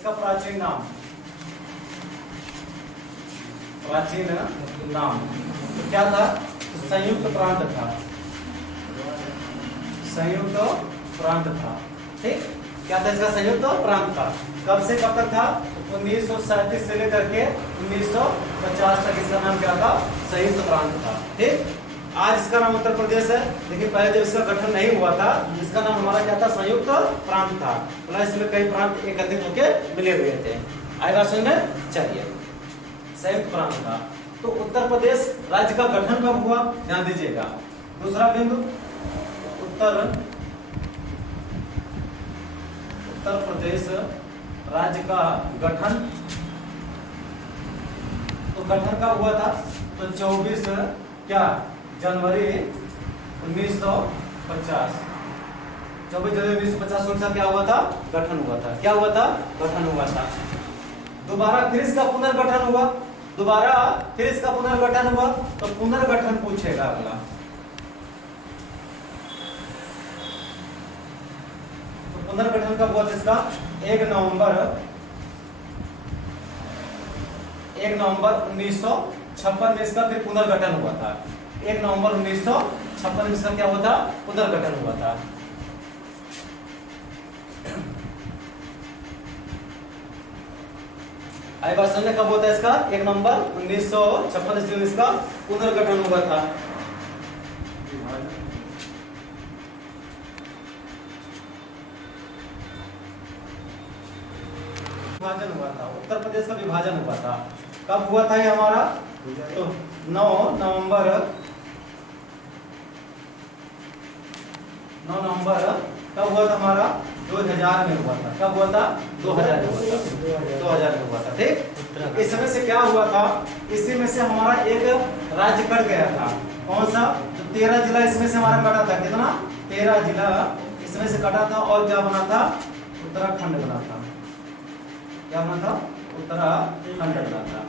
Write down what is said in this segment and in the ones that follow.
इसका प्राचीन नाम, प्राचीन नाम तो क्या था? संयुक्त प्रांत था, संयुक्त प्रांत था। ठीक, क्या था इसका? संयुक्त प्रांत था। कब से कब तक था? 1937 से लेकर के 1950 तक इसका नाम क्या था? संयुक्त प्रांत था। ठीक, आज इसका नाम उत्तर प्रदेश है, लेकिन पहले जब इसका गठन नहीं हुआ था इसका नाम हमारा क्या था? संयुक्त प्रांत था। मतलब इसमें कई प्रांत एकत्रित होकर मिले हुए थे। आई बात समझ में? चलिए, संयुक्त प्रांत था। तो उत्तर प्रदेश राज्य का गठन कब हुआ? ध्यान दीजिएगा। दूसरा बिंदु, उत्तर प्रदेश राज्य का गठन, तो गठन कब हुआ था? तो 24 क्या जनवरी 1950, 24 जनवरी 1950 कौन सा क्या हुआ था? गठन हुआ था। क्या हुआ था? गठन हुआ था। दोबारा फिर इसका पुनर्गठन हुआ, दोबारा फिर इसका पुनर्गठन हुआ, तो पुनर्गठन पूछेगा अगला। तो पुनर्गठन कब हुआ था इसका? 1 नवंबर 1956 में इसका फिर पुनर्गठन हुआ था। 1 नवंबर 1956 में इसका क्या हुआ था? पुनर्गठन हुआ था। आई बात समझने कब होता है इसका? 1 नवंबर 1956 में इसका पुनर्गठन हुआ था। विभाजन हुआ था, उत्तर प्रदेश का विभाजन हुआ था। कब हुआ था ये हमारा? तो 9 नवंबर कब हुआ था हमारा? 2000 में हुआ था। कब हुआ था? 2000 में हुआ था। 2000 में हुआ था। ठीक, इसमें से क्या हुआ था? इसी में से हमारा एक राज्य कट गया था। कौन सा? तो 13 जिला इसमें से हमारा कटा था। कितना? 13 जिला इसमें से कटा था। और क्या बना था? उत्तराखंड बना था। क्या बना था? उत्तराखंड बना था।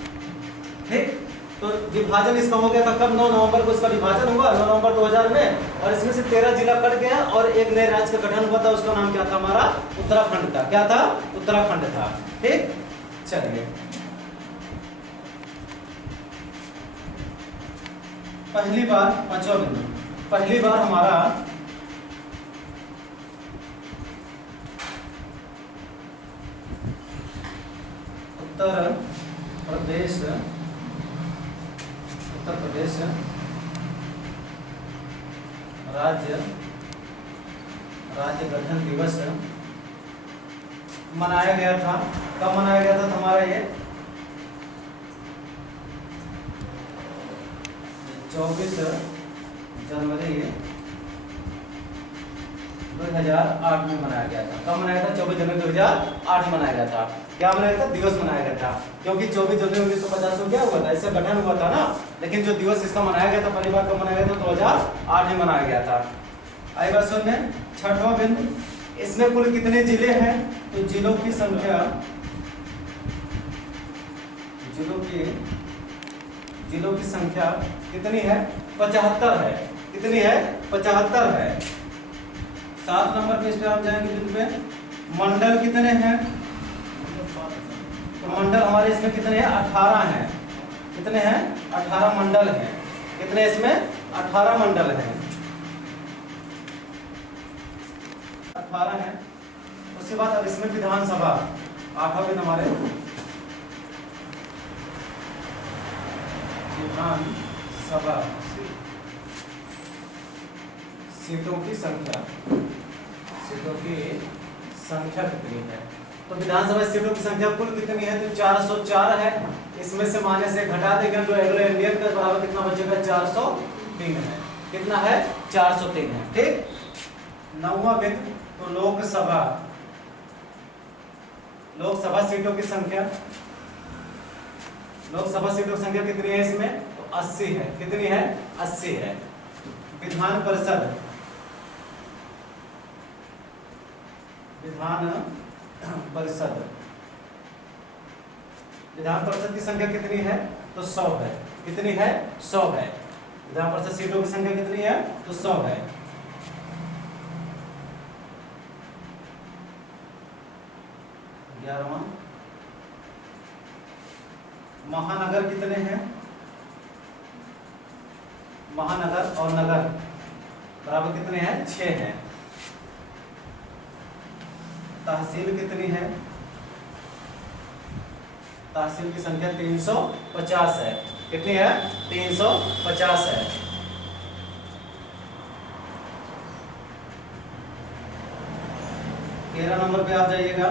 ठीक, तो विभाजन इसका हो गया था कब? 9 नवंबर को इसका विभाजन हुआ, 9 नवंबर 2000 में। और इसमें से 13 जिला कट गया और एक नए राज्य का गठन हुआ था। उसका नाम क्या था हमारा? उत्तराखंड था। क्या था? उत्तराखंड था। ठीक, चलिए, पहली बार, पांचवा बिंदु, पहली बार हमारा उत्तर प्रदेश राज्य गठन दिवस मनाया गया था। कब मनाया गया था हमारा ये? 24 जनवरी 2008 में मनाया गया था। कब मनाया था? 24 जनवरी 2008 में मनाया गया था। क्या मनाया था? दिवस मनाया गया था। क्योंकि 24 जनवरी 1950 को क्या हुआ था? इससे गठन हुआ था ना। लेकिन जो दिवस इसका मनाया गया था पहली बार कब मनाया गया था? 2008 में मनाया गया था। आई बात समझ में? छठवां बिंदु, इसमें कुल कितने जिले हैं? तो जिलों की संख्या, जिलों की संख्या कितनी है? 75 है। कितनी है? 75 है। 7 नंबर पे इस पे हम जाएंगे बिंदु पे। मंडल कितने हैं? तो मंडल हमारे इसमें कितने हैं? 18 हैं। कितने हैं? 18 मंडल हैं। कितने इसमें? 18 मंडल हैं। 18 हैं। उसके बाद अब इसमें विधानसभा, 8वां बिंदु हमारे विधानसभा सीटों की संख्या कितनी है? तो विधानसभा सीटों की संख्या कुल कितनी है? तो 404 है। इसमें से माइनस से घटा देंगे तो एग्रो इंडियन का बराबर कितना बचेगा? 403 है। कितना है? 403 है। ठीक, 9वां बिंदु, तो लोकसभा सीटों की संख्या, लोकसभा सीटों की संख्या कितनी है इसमें? तो 80 है। कितनी है? 80 है। विधान परिषद की संख्या कितनी है? तो 100 है। कितनी है? 100 है। विधान परिषद सीटों की संख्या कितनी है? तो 100 है। 11वां महानगर कितने हैं? महानगर और नगर बराबर कितने हैं? 6 हैं। तहसील कितनी है? तहसील की संख्या 350 है। कितनी है? 350 है। तेरह नंबर पे आप जाइएगा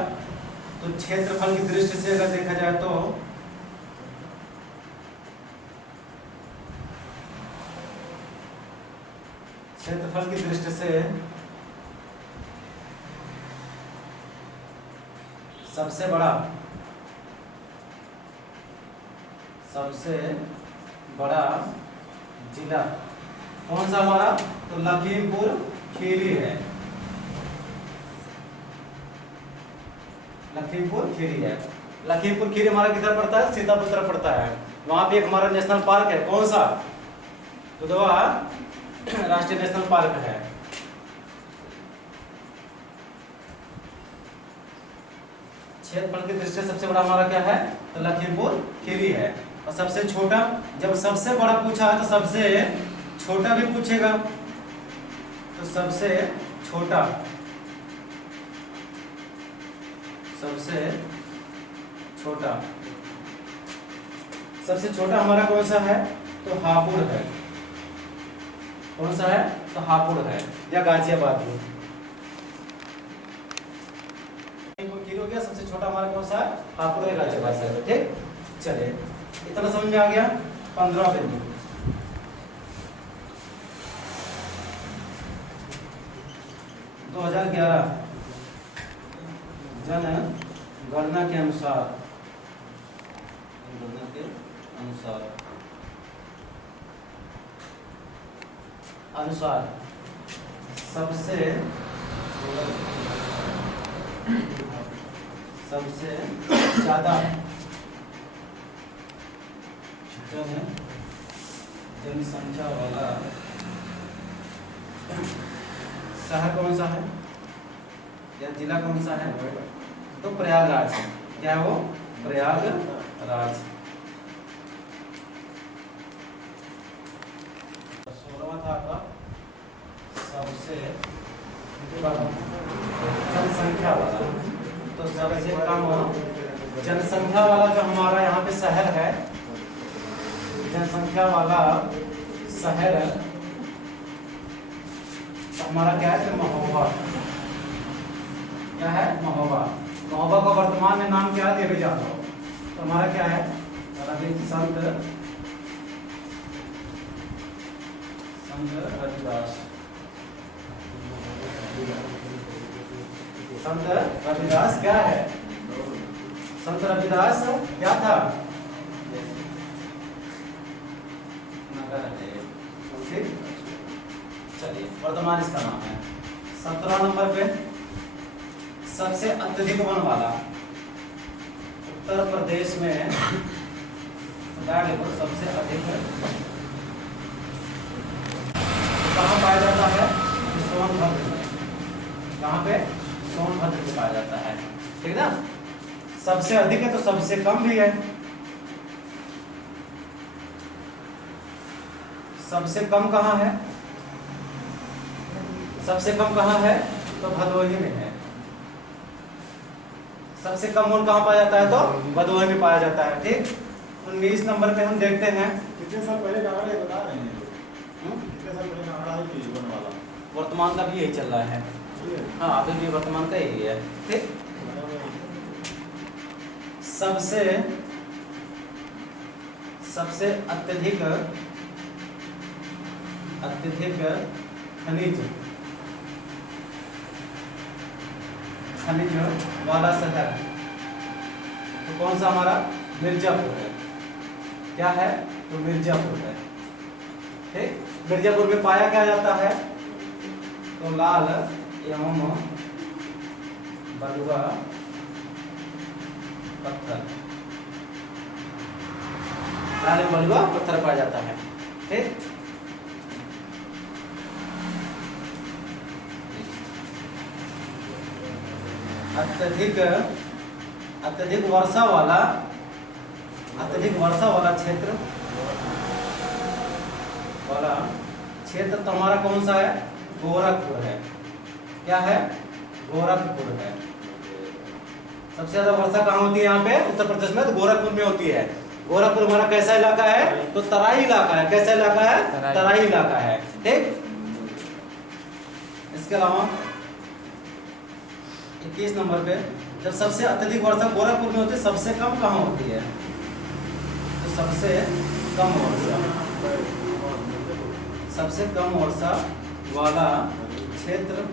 तो क्षेत्रफल की दृष्टि से अगर देखा जाए तो क्षेत्रफल की दृष्टि से सबसे बड़ा जिला कौन सा हमारा? तो लखीमपुर खीरी है। लखीमपुर खीरी है। लखीमपुर खीरी हमारा किधर पड़ता है? सीतापुर तरफ पड़ता है। वहां पे एक हमारा नेशनल पार्क है। कौन सा? दुधवा राष्ट्रीय नेशनल पार्क है। क्षेत्रफल की दृष्टि से सबसे बड़ा हमारा क्या है? तो लखीमपुर खीरी है। और सबसे छोटा, जब सबसे बड़ा पूछा है तो सबसे छोटा भी पूछेगा। तो सबसे छोटा हमारा कौन सा है? तो हापुड़ है। कौन सा है? तो हापुड़ है या गाजियाबाद है। हो गया। सबसे छोटा हमारा कौन सा है? हापुड़ या गाजियाबाद है। ठीक, चलिए इतना समझ में आ गया। 15 बिंदु 2011 जनगणना के अनुसार सबसे ज्यादा जनसंख्या वाला शहर कौन सा है या जिला कौन सा है? तो प्रयागराज। क्या है वो? प्रयागराज। 16वां था आपका सबसे जनसंख्या वाला। तो सबसे कम जनसंख्या वाला जो हमारा यहाँ पे शहर है, जनसंख्या वाला शहर तो हमारा क्या है? महोबा। क्या है? महोबा। महोबा का वर्तमान में नाम क्या है? ये भी जान लो। तो हमारा क्या है? संत रविदास। संत रविदास क्या है? संत रविदास क्या था? ठीक, चलिए वर्तमान इसका नाम है। 17 नंबर पे सबसे अत्यधिक वन वाला उत्तर प्रदेश में सबसे अधिक कहाँ पाया जाता है? सोनभद्र में। कहाँ पे? सोनभद्र में पाया जाता है। ठीक ना? सबसे अधिक है तो सबसे कम भी है। सबसे कम कहाँ है? सबसे कम कहाँ है? तो भदोही में है। सबसे कम वन कहाँ पाया जाता है? तो भदोही में पाया जाता है। ठीक, 19 नंबर पे हम देखते हैं कितने साल पहले का आंकड़ा बता रहे हैं लोग? कितने साल पहले का आंकड़ा है कि वन वाला? वर्तमान का भी यही चल रहा है। हाँ, अभी भी वर्तमान का यही है। ठीक, सबसे अत्यधिक खनिज वाला शहर तो कौन सा हमारा? मिर्जापुर है। क्या है? तो मिर्जापुर है। ठीक, मिर्जापुर में पाया क्या जाता है? तो लाल एवं बलुआ पत्थर। लाल एवं बलुआ पत्थर पाया जाता है। ठीक, अत्यधिक वर्षा वाला अत्यधिक वर्षा वाला क्षेत्र तो हमारा कौन सा है? गोरखपुर है। क्या है? गोरखपुर है। सबसे ज्यादा वर्षा कहाँ होती है? यहाँ पे उत्तर प्रदेश में, तो गोरखपुर में होती है। गोरखपुर हमारा कैसा इलाका है? तो तराई इलाका है। कैसा इलाका है? तराई इलाका है। ठीक। इसके अलावा 21 नंबर पे, जब सबसे अत्यधिक वर्षा गोरखपुर में होती है, सबसे कम कहाँ होती है? तो सबसे कम वर्षा वाला क्षेत्र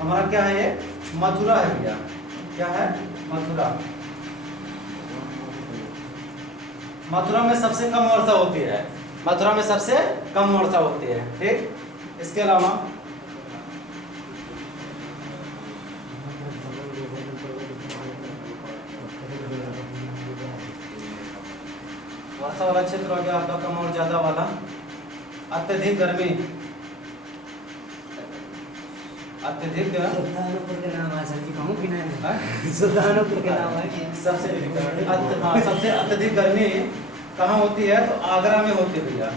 हमारा क्या है? ये मथुरा है भैया। क्या है? मथुरा। मथुरा में सबसे कम वर्षा होती है। मथुरा में सबसे कम वर्षा होती है। ठीक। इसके अलावा वर्षा वाला क्षेत्र हो गया आपका कम और ज्यादा वाला। अत्यधिक गर्मी, अत्यधिक सुल्तानपुर के नाम है सर जी, कहूँ कि नहीं? सुल्तानपुर के नाम है। सबसे अत्यधिक गर्मी कहाँ होती है? तो आगरा में होती है भैया।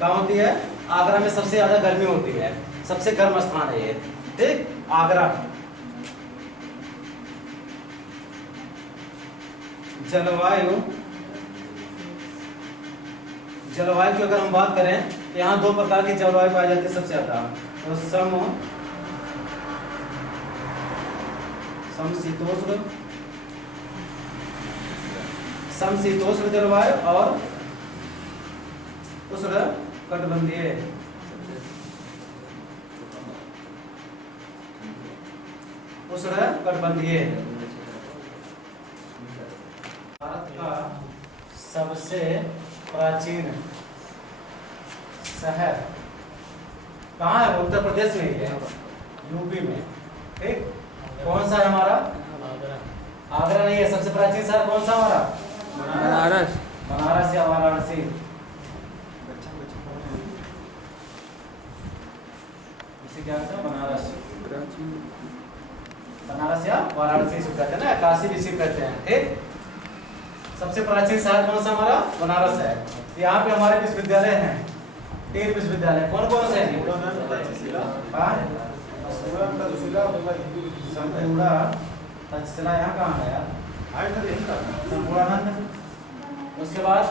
कहाँ होती है? आगरा में सबसे ज्यादा गर्मी होती है। सबसे गर्म स्थान है ये। ठीक। आगरा। जलवायु की अगर हम बात करें तो यहाँ 2 प्रकार की जलवायु पाई जाती है सबसे ज्यादा। तो समशीतोष्ण जलवायु और उष्णकटिबंधीय। भारत का सबसे प्राचीन शहर कहाँ है? उत्तर प्रदेश में ही है, यूपी में। ठीक। कौन सा है हमारा? आगरा नहीं है। सबसे प्राचीन शहर कौन सा हमारा? बनारस या वाराणसी। इसे क्या कहते हैं? बनारस या वाराणसी से कहते हैं ना, काशी भी कहते हैं। ठीक। सबसे प्राचीन शहर कौन सा हमारा? बनारस है। यहाँ पे हमारे विश्वविद्यालय हैं, 3 विश्वविद्यालय। कौन कौन से हैं? तक्षशिला यहाँ कहाँ है यार? संपूर्णानंद। उसके बाद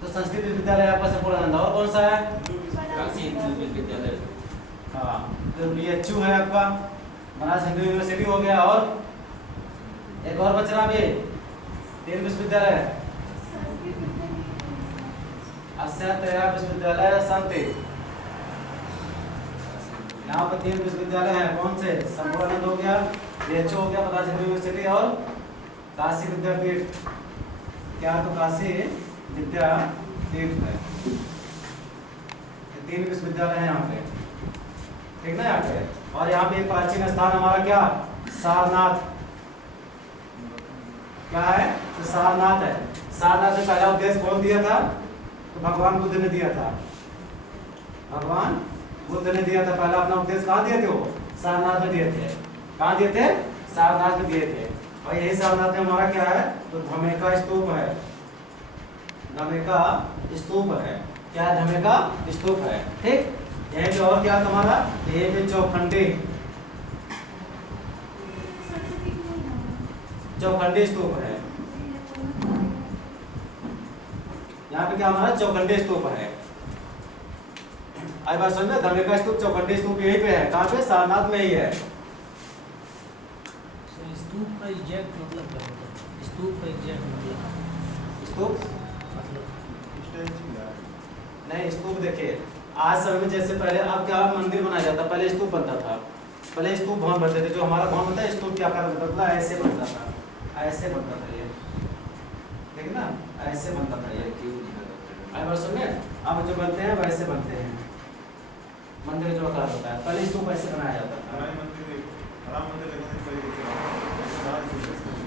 तो संस्कृत विश्वविद्यालय आपका संपूर्णानंद। और कौन सा है? काशी विश्वविद्यालय। हाँ, तो BHU है आपका, बनारस हिंदू यूनिवर्सिटी हो गया। और एक और बच रहा भी, 3 विश्वविद्यालय। विश्वविद्यालय शांति। यहाँ पर 3 विश्वविद्यालय हैं। कौन से? संपूर्णानंद हो गया, BHU हो गया, बनारस हिंदू यूनिवर्सिटी, और काशी विद्यापीठ। क्या? तो काशी विद्यापीठ है। 3 विश्वविद्यालय हैं यहाँ पे। ठीक ना? यहाँ पे। और यहाँ पे एक प्राचीन स्थान हमारा क्या? सारनाथ। क्या है? तो सारनाथ है। सारनाथ में पहला उपदेश कौन दिया था? तो भगवान बुद्ध ने दिया था। भगवान बुद्ध ने दिया था पहला अपना उपदेश। कहाँ दिए थे वो? सारनाथ में दिए थे। कहाँ दिए थे? सारनाथ में दिए थे। और यही सारनाथ में हमारा क्या है? तो धमेका स्तूप है। धमेका स्तूप है। क्या है? धमेका स्तूप है। ठीक। यहीं पे और क्या तुम्हारा? यहीं पे चौखंडी स्तूप है। यहाँ पे क्या हमारा? चौखंडी स्तूप है। आई बात समझ में? धमेका स्तूप, चौखंडी स्तूप यहीं पे है। कहाँ पे? सारनाथ में ही है। स्तूप का एग्जैक्ट मतलब क्या होता है? स्तूप का एग्जैक्ट मतलब? स्तूप नहीं, स्तूप देखिए आज समय में जैसे पहले अब क्या मंदिर बनाया जाता, पहले स्तूप बनता था। पहले स्तूप भवन बनते थे। जो हमारा भवन बनता है स्तूप क्या आकार बनता था? ऐसे बनता था। ऐसे बनता था ये। ठीक ना? ऐसे बनता था ये। आई बात सुनिए। अब जो बनते हैं वैसे बनते हैं। मंदिर जो आकार होता है, पहले स्तूप ऐसे बनाया जाता था।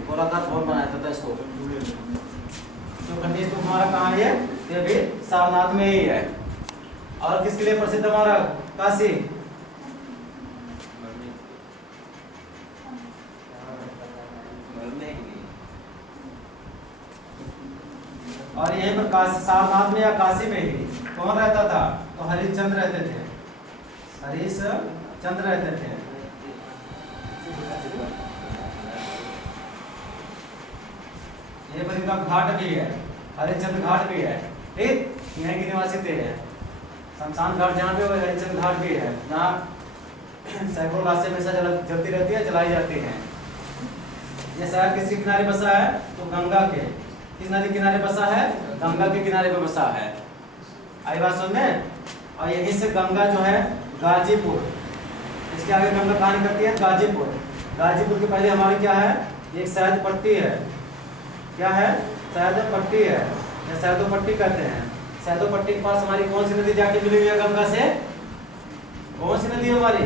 गोलाकार भवन बनाया जाता था स्तूप। चौखंडी स्तूप हमारा कहाँ है? ये भी सारनाथ में ही है। और किसके लिए प्रसिद्ध हमारा? काशी। बगल में है कि नहीं? और यहीं पर काशी सारनाथ में या काशी में ही कौन रहता था? तो हरिश्चंद्र रहते थे, हरिश्चंद्र रहते थे। ये पर इनका घाट भी है, हरिश्चंद्र घाट भी है, ठीक, यहीं के निवासी थे। शमशान घाट जहाँ पे वो हरिश्चंद्र घाट भी है, जहाँ सैकड़ों लाशें हमेशा जलती रहती है, जलाई जाती हैं। ये शहर किसके किनारे बसा है? तो गंगा के। किस नदी किनारे बसा है? गंगा के किनारे पे बसा है। आई बात समझ में? और यहीं से गंगा जो है गाजीपुर, इसके आगे गंगा कहाँ निकलती है? गाजीपुर। गाजीपुर के पहले हमारी क्या है? एक सैयद पट्टी है। क्या है? सैयद पट्टी है, या सैयदो पट्टी कहते हैं। सैयदो पट्टी के पास हमारी कौन सी नदी जाके मिली हुई है गंगा से? कौन सी नदी है हमारी?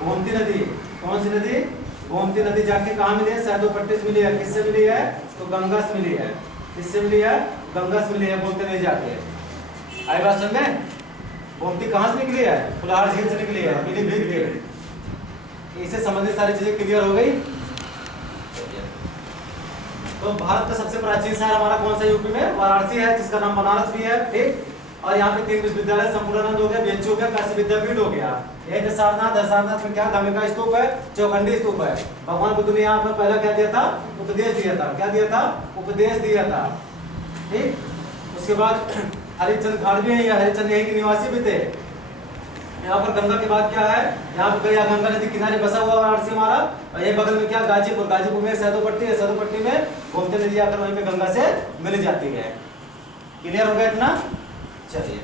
गोमती नदी। कौन सी नदी? गोमती नदी जाके कहाँ मिली है? सैयदो पट्टी से मिली है। किससे मिली है? तो गंगा से मिली है। किससे मिली है? गंगा से मिली है, गोमती नदी जाके। आई बात समझ में? गोमती कहाँ से निकली है? फुलहार झील से निकली है, पीलीभीत के। इससे संबंधित सारी चीजें क्लियर हो गई। तो भारत का सबसे प्राचीन शहर हमारा कौन सा यूपी में? वाराणसी है, जिसका नाम बनारस भी है, ठीक। और यहाँ पे 3 विश्वविद्यालय, संपूर्णानंद हो गया, बीएचयू हो गया, काशी विद्यापीठ हो गया। एक सारनाथ है, सारनाथ में क्या धार्मिक स्तूप है? चौखंडी स्तूप है। भगवान बुद्ध ने यहाँ पर पहला क्या दिया था? उपदेश दिया था। क्या दिया था? उपदेश दिया था, ठीक। उसके बाद हरिश्चंद्र घाट भी है, या हरिश्चंद्र यहीं के निवासी भी थे। यहाँ पर गंगा के बाद क्या है? यहाँ पर गंगा नदी किनारे बसा हुआ वाराणसी हमारा। और ये बगल में क्या? गाजीपुर। गाजीपुर में सैयदो पट्टी है, सैयदो पट्टी में गोमती नदी आकर वहीं पे गंगा से मिल जाती है। क्लियर हो गया इतना? चलिए।